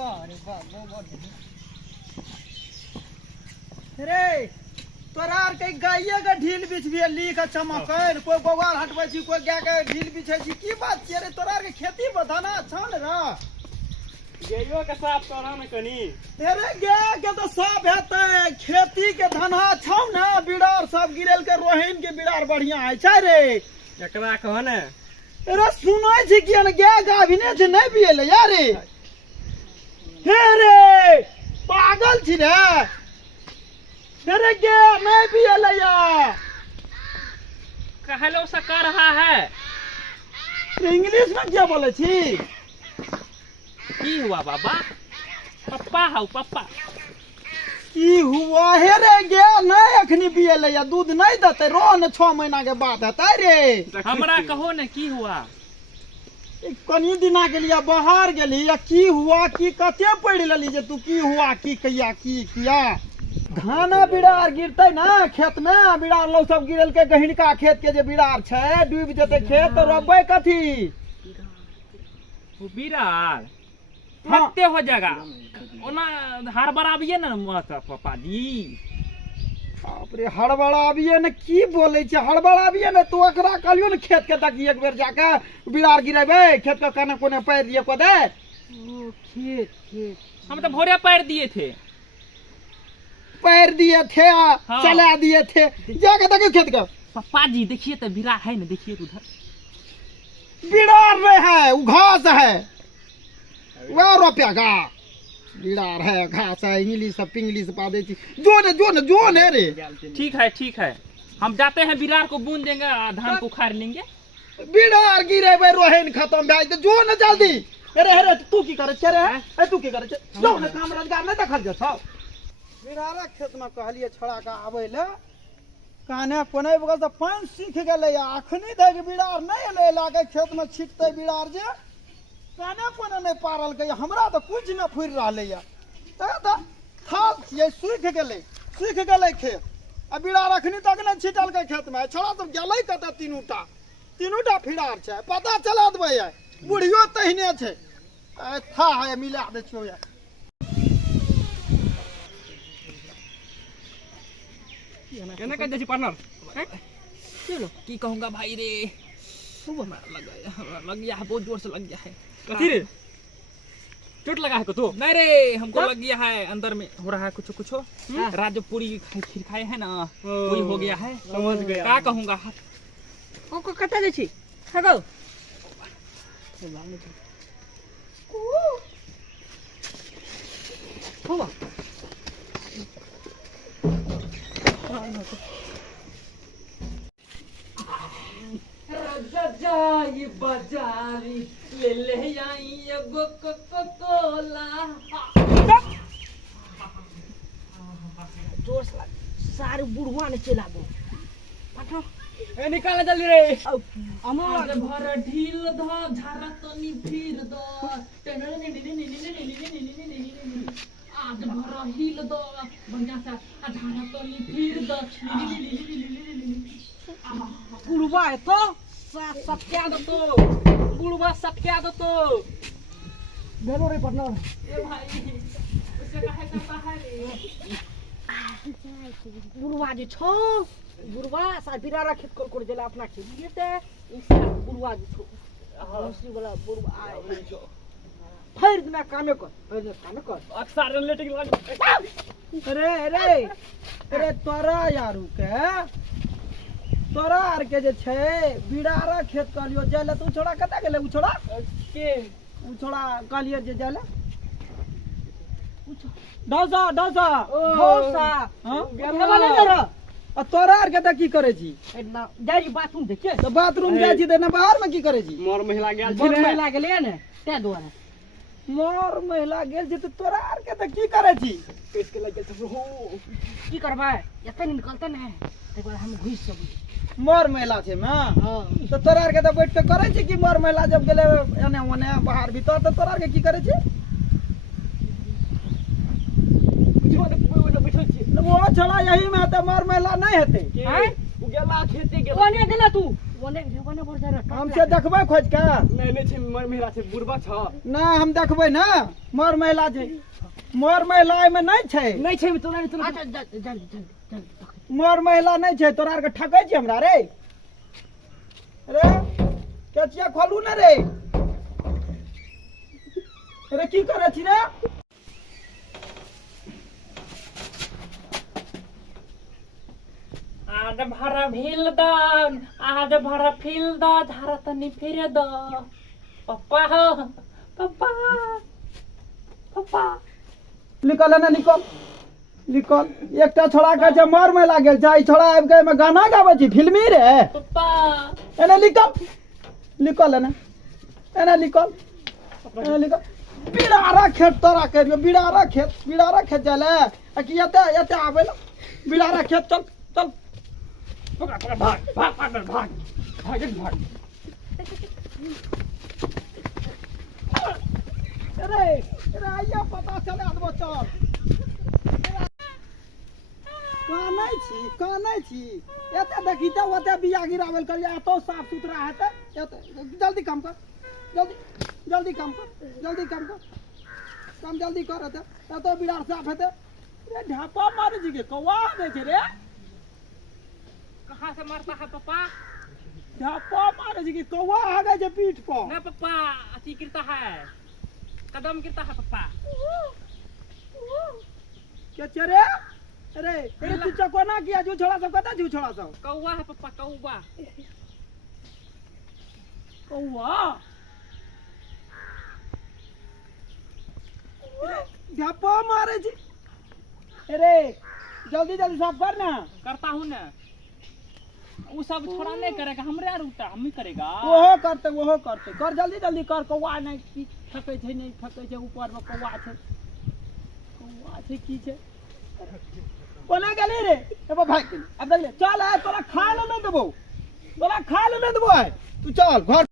वाह रे वाह बहुत रे तोरा आर के गाइए के ढील बिछ भी ली के चमकैन कोई गोवाल हटबै छी कोई गाय के ढील बिछै छी की बात छियै रे तोरा आर के खेती बधाना अच्छा न रे गेयो के साफ करा न कनी तेरे गाय के तो सब हेतै खेती के धना छौ न बिड़ार सब गिरल के रोहिन के बिड़ार बढ़िया है छै रे एकरा कह ने रे सुनै छी कि न गाय गाभिने छै नै बिएले यार हे रे पागल छी रे तेरे गाय नहीं बिएले या कहलो से कर रहा है इंग्लिश में क्या बोले छी की हुआ बाबा पप्पा हाउ पप्पा की हुआ हे रे गे नहीं अखनी बिएले या दूध नहीं देते रो न 6 महीना के बाद हेतै रे हमरा कहो ने की हुआ कनी दिना के लिए बाहर गेली या की हुआ की कते पढ़ लेली जे तू की हुआ की कहिया की किया धाना बिड़ार गिरते ना खेत में बिड़ार लोग सब गिरल के गहिनका खेत के जे बिड़ार छै डूब जेते खेत तो रोपबै कथी वो बिरार हाँ। फत्ते हो जाएगा ओना हड़बड़ाबिए न मत पापा जी बाप रे हड़बड़ाबिए न की बोले छै हड़बड़ाबिए न तो एकरा कहलियो न खेत के तक एक बेर जाके बिड़ार गिरेबै खेत के कने कोने पैर दिए को दे ओ खेत हम तो भोरे पैर दिए थे पैर दिए थे हाँ। चला दिए थे जाके देखो खेत का पापा जी देखिए तो बिरार है ना देखिए उधर बिड़ार नहीं है वो घास है वह रुपया का बिड़ार है घास है इंग्लिश पिंग्लिश पा दे जो ने रे ठीक है हम जाते हैं बिरार को बूंद देंगे धान को उखाड़ लेंगे बिड़ार गिरे भाई रोहिन खत्म भाई तो जो न जल्दी अरे तू की करे छे रे तू की करे छे जो न काम रोजगार नहीं देखल जे सब बिड़ारा खेत में कहलिए छड़ा का आवे ले काने कोने बगल से पानी सीख गेले या अखनी देख बिड़ार नहीं ले लागे खेत में छिटते बिड़ार जे काने कोने नहीं पारल के हमरा तो कुछ न फुर रहले या त थाल ये सूख गेले खेत आ बिड़ार अखनी तक न छिटल के खेत में छड़ा सब गेले कत तीनूटा फिरार छै पता चला देबै या बुढ़ियो तहिने छै था है मिला दे छियो या कहना कह जैसी पार्टनर चलो की कहूंगा भाई रे लग गया है बहुत जोर से लग गया है कथी रे चोट लगा है को तो नहीं रे हमको लग गया है अंदर में हो रहा है कुछ रात जो पूरी खीर खाए है ना वही हो गया है समझ गया क्या कहूंगा को कता दे छी हेगो होवा जाई बाजारी ले आई एगो कोला जोर से सारे बुढ़वा ने चला दो पाठो ए निकाल जल्दी रे अमर भर ढील ध झारा तनी फिर द आज भर हिल द बढ़िया सा झारा तनी फिर द बुढ़वा है तो सत्या दो तो बुढ़वा सत्या दो तो भेलो रे पार्टनर ए भाई उसे काहे करता है रे बुढ़वा जे छो बुढ़वा सा बिरारा खेत कर जेला अपना खेत लेते इस बुढ़वा जे छो उसी वाला बुढ़वा आए जो फिर ना कामे कर अक्सर रिलेटिव अरे तोरा यारू के तोरा आर के जे छै बिड़ारा खेत कहलियो जाले तू छोड़ा कता गेले उ छोड़ा कहलियो जे जाले डोसा हां वाला जरा आ तोरा आर के त की करे छी ना जाई बाथरूम देखे तो बाथरूम जाय छी त ना बाहर में की करे छी मोर महिला गेल बोल महिला गेले ने ते द्वारा मोर महिला गेल छी त तोरा आर के त की करे छी इसके लगे तो हो की करबा एते निकलते ने ते बार हम घुस सब मोर महिला छै में हां तो तोरा आर के त बैठ के करे छी कि मोर महिला जब गेले एने ओने बाहर भीतर त तोरा आर के की करे छी वो छोड़ा यही में तो मोर महिला नहीं हेते हैं गेला खेते गेला ओने गेला तू ओने बढ़ जा रे हमसे देखबै खोज के नहीं नहीं छे मर मेरा छे बुढ़बा छ ना हम देखबै ना मोर महिला छै मोर महिला में नहीं छै नहीं छै तोरा नहीं तोरा जल्दी जल्दी मोर महिला नहीं छै तोरा आर के ठकै छी हमरा रे रे केचिया खोलू ना रे रे की करे छी रे आध भरा भील द आध भरा फील द धारा तनी फिर द पप्पा हो पप्पा पप्पा निकल ना निकल निकल एकटा छोड़ा के छै मोर महिला गेल छै ई छोड़ा आबि के में गाना गाबै छी फिल्मी रे पप्पा एने निकल निकल एने निकल एने निकल बिड़ारा खेत तोरा करियो बिड़ारा खेत चले आ कि एते आबे ला बिड़ारा खेत चल चल पकड़ पकड़ भाग भाग भाग भाग भाग भाग अरे अरे आइया पता चले आदमो चल कानै छी एते देखी त ओते बिया गिरावल कर एतो साफ सुथरा हेते एते जल्दी काम कर जल्दी काम कर काम जल्दी कर एते एतो बिड़ार साफ हेते रे ढापा मारे जी के कौवा दे छै रे कहां से मारता है पापा ढापा मारे जी के कौवा आ गए छै पीठ पर ना पापा अति गिरता है कदम गिरता है पापा क्या चरे अरे अरे तू चकोना किया जू छोड़ा सब कता जू छोड़ा सब कौवा है पापा कौवा कौवा ढापा मारे जी अरे जल्दी जल्दी साफ कर ना करता हूँ ना वो सब छोड़ा नहीं करेगा हमरे यार उल्टा हम ही करेगा ओहो करते कर जल्दी जल्दी कर कौवा नहीं की थके छै नहीं थके छै ऊपर में कौवा छै की छै कोना गेली रे एबो भाग गेली अब देख ले चल आ तोरा खा ले नहीं देबो तू चल घर